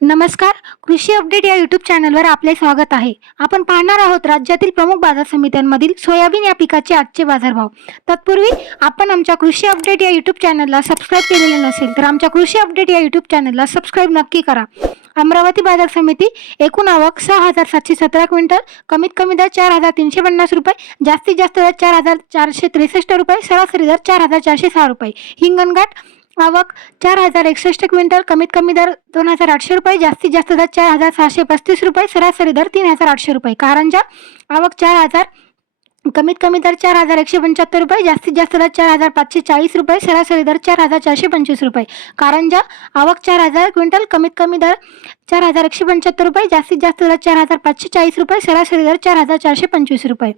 नमस्कार. कृषी अपडेट या यूट्यूब चॅनलवर आपले स्वागत आहे. आपण पाहणार आहोत राज्यातील प्रमुख बाजार समित्यांमधील सोयाबीन या पिकाचे आजचे बाजारभाव. तत्पूर्वी आपण आमच्या कृषी अपडेट या यूट्यूब चॅनलला सबस्क्राईब केलेले नसेल तर आमच्या कृषी अपडेट या यूट्यूब चॅनलला सबस्क्राईब नक्की करा. अमरावती बाजार समिती एकूण आवक 6,717 क्विंटल, कमीत कमी दर 4,350 रुपये, जास्तीत जास्त दर 4,463 रुपये, सरासरी दर 4,406 रुपये. हिंगणघाट आवक 4,061 क्विंटल, कमीत कमी दर 2,800 रुपये, जास्तीत जास्त दर 4,635 रुपये, सरासरी दर 3,800 रुपये. कारंजा आवक 4,000, कमीत कमी दर 4,175 रुपये, जास्तीत जास्त दर 4,540 रुपये, सरासरी दर 4,425 रुपये. कारंजा आवक 4,000 क्विंटल, कमीत कमी दर 4,175 रुपये, जास्तीत जास्त दर 4,540 रुपये, सरासरी दर 4,425 रुपये.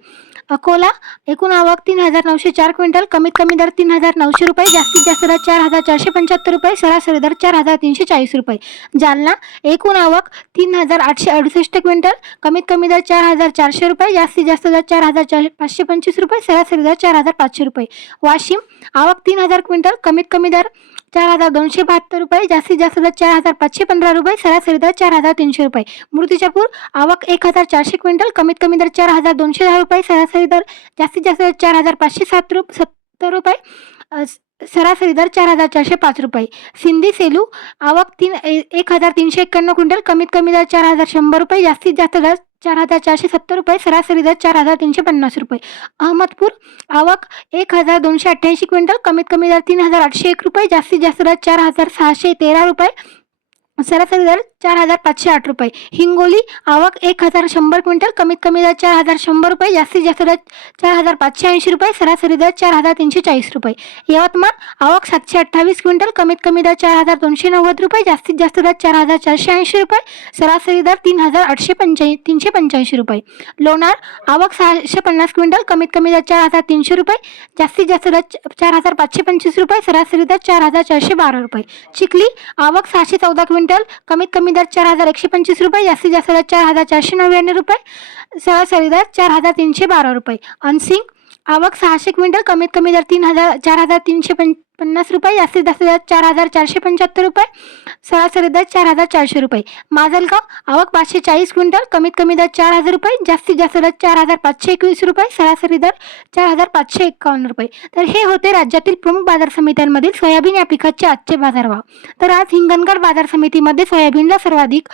अकोला एकूण आवक 3,904 क्विंटल, कमीत कमी दर 3,900 रुपये, जास्तीत जास्त दर 4,475 रुपये, सरासरी दर 4,340 रुपये. जालना एकूण आवक 3,868 क्विंटल, कमीत कमी दर 4,400 रुपये, जास्तीत जास्त दर 4,525 रुपये, सरासरी दर 4,500 रुपये. वाशिम आवक 3,000 क्विंटल, कमीत कमी दर 4,272 रुपये, जास्तीत जास्त दर 4,515 रुपये, सरासरी दर 4,300 रुपये. मूर्तिजापूर आवक 1,400 क्विंटल, कमीत कमी दर 4,210 रुपये, सरासरी दर जास्तीत जास्त दर 4,570 रुपये, सरासरी दर 4,405 रुपये. सिंधी सेलू आवक 1,391 क्विंटल, कमीत कमी दर 4,100 रुपये, जास्तीत जास्त दर 4,470 रुपये, सरासरी दर 4,350 रुपये. अहमदपूर आवक 1,288 क्विंटल, कमीत कमी दर 3,801 रुपये, जास्तीत जास्त दर 4,613 रुपये, सरासरी दर 4,508 रुपये. हिंगोली आवक 1,100 क्विंटल, कमीत कमी दर 4,100 रुपये, जास्तीत जास्त दर 4,580 रुपये, सरासरी दर 4,340 रुपये. यवतमाळ आवक 728 क्विंटल, कमीत कमी दर 4,290 रुपये, जास्तीत जास्त दर 4,480 रुपये, सरासरी दर 3,385 रुपये. लोणार आवक 650 क्विंटल, कमीत कमी दर 4,300 रुपये, जास्तीत जास्त दर 4,525 रुपये, सरासरी दर 4,412 रुपये. चिखली आवक 614 क्विंटल, कमीत कमी दर 4,125 रुपये, जास्तीत जास्त दर 4,499 रुपये, सरासरी दर 4,312 रुपये. अनसिंग आवक 600 क्विंटल, कमीत कमी दर 4,350 रुपये, जास्तीत जास्त दर 4,475 रुपये, सरासरी दर 4,400 रुपये. माजलगाव आवक 540 क्विंटल, कमीत कमी दर 4,000 रुपये, जास्तीत जास्त दर 4,521 रुपये, सरासरी दर 4,551 रुपये. तर हे होते राज्यातील प्रमुख बाजार समित्यांमधील सोयाबीन या पिकाचे आजचे बाजारभाव. तर आज हिंगणघाट बाजार समितीमध्ये सोयाबीनला सर्वाधिक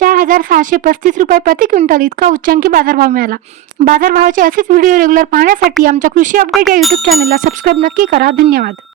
4,635 रुपये प्रति क्विंटल इतका उच्चांकी बाजारभाव मिळाला. बाजारभावाचे असेच व्हिडिओ रेग्युलर पाहण्यासाठी आमच्या कृषी अपडेट या यूट्यूब चॅनलला सबस्क्राईब नक्की करा. धन्यवाद.